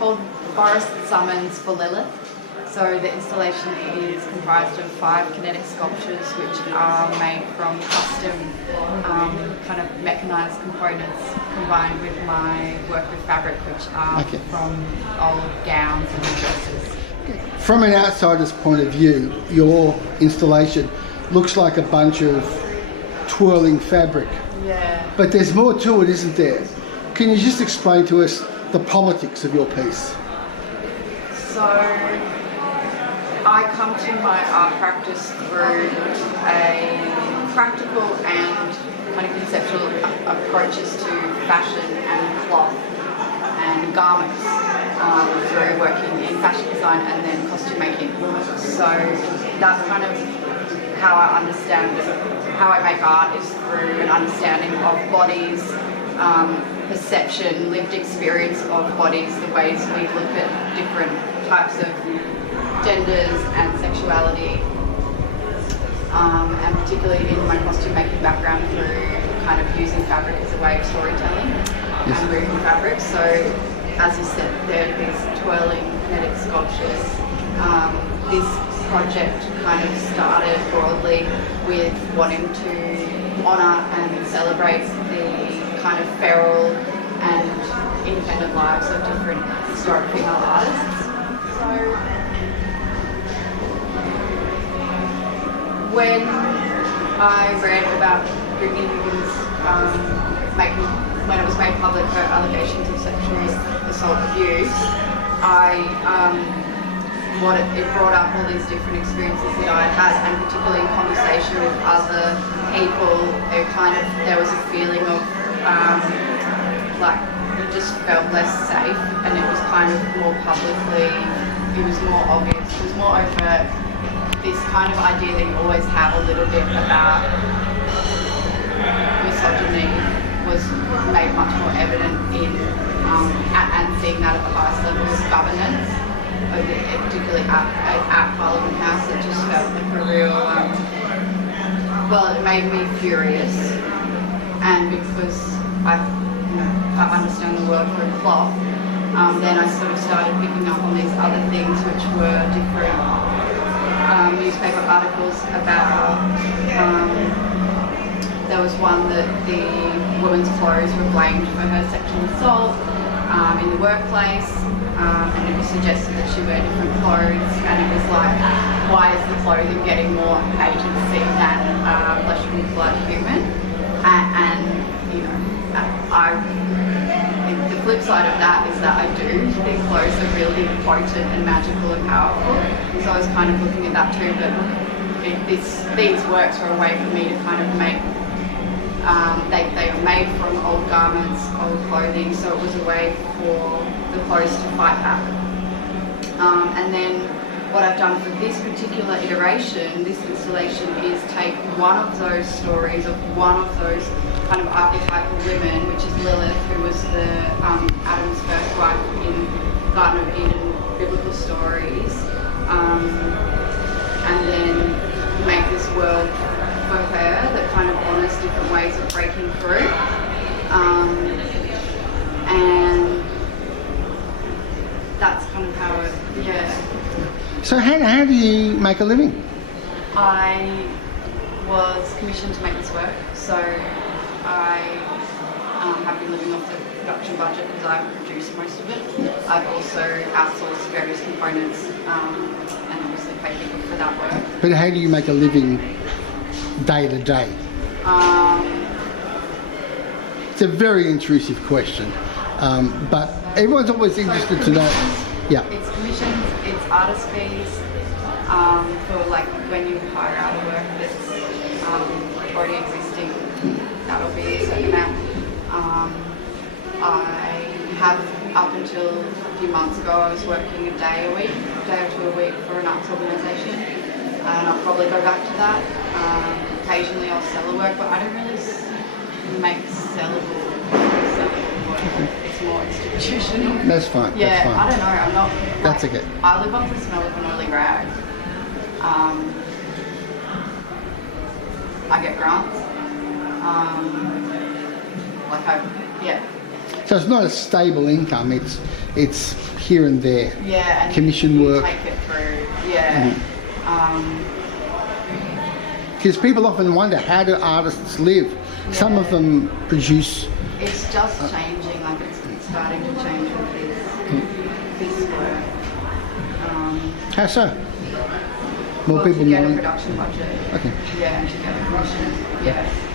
called Forest Summons for Lilith. So the installation is comprised of 5 kinetic sculptures which are made from custom kind of mechanised components combined with my work with fabric, which are from old gowns and dresses. From an outsider's point of view, your installation looks like a bunch of twirling fabric. Yeah. But there's more to it, isn't there? Can you just explain to us the politics of your piece? So I come to my art practice through a practical and kind of conceptual approaches to fashion and cloth and garments through working in fashion design and then costume making. So that's kind of how I understand how I make art, is through an understanding of bodies, perception, lived experience of bodies, the ways we look at different types of genders and sexuality, and particularly in my costume making background through kind of using fabric as a way of storytelling and moving fabric. So as you said, there are these twirling kinetic sculptures. This project kind of started broadly with wanting to honour and celebrate the kind of feral and independent lives of different historic female artists. So when I read about Brittany Higgins when it was made public her allegations of sexual assault abuse, it brought up all these different experiences that I had, and particularly in conversation with other people, there was a feeling of like you just felt less safe, and it was kind of more publicly, it was more obvious, it was more overt. This kind of idea that you always have a little bit about misogyny was made much more evident in and seeing that at the highest levels of governance, particularly at Parliament House. It just felt like a real, it made me furious, and because I understand the world through cloth, then I sort of started picking up on these other things which were different newspaper articles about, there was one that the woman's clothes were blamed for her sexual assault in the workplace, and it was suggested that she wear different clothes, and it was like, why is the clothing getting more agency than flesh and blood human? And you know, the flip side of that is that I do think clothes are really potent and magical and powerful. So I was kind of looking at that too, but these works were a way for me to kind of make, they were made from old garments, old clothing, so it was a way for the clothes to fight back. And then what I've done for this particular iteration, this installation, is take one of those stories of one of those kind of archetypal women, which is Lilith, who was Adam's first wife in Garden of Eden biblical stories, and then make this world for her that kind of honours different ways of breaking through. And that's kind of how it, So Hannah, how do you make a living? I was commissioned to make this work, so I have been living off the production budget because I produce most of it. I've also outsourced various components and obviously paid people for that work. But how do you make a living day to day? It's a very intrusive question, but everyone's always interested to know. Yeah. It's commissions, it's artist fees, for like when you hire out a work that's already existing, that'll be a certain amount. I have, up until a few months ago, I was working a day or two a week for an arts organisation, and I'll probably go back to that. Occasionally I'll sell a work, but I don't really make sellable work. It's more institutional. That's fine. Yeah, that's fine. I don't know. I'm not. That's okay. I live off the smell of an oily rag. I get grants. So it's not a stable income. It's here and there. Yeah, and Commission you work. take it through. Yeah. Because people often wonder, how do artists live? Some of them produce. It's just changing. Like it's starting to change with this work. How so? More Well, people to get a knowing. production budget. Okay. Yeah, and to get a commission. Yeah.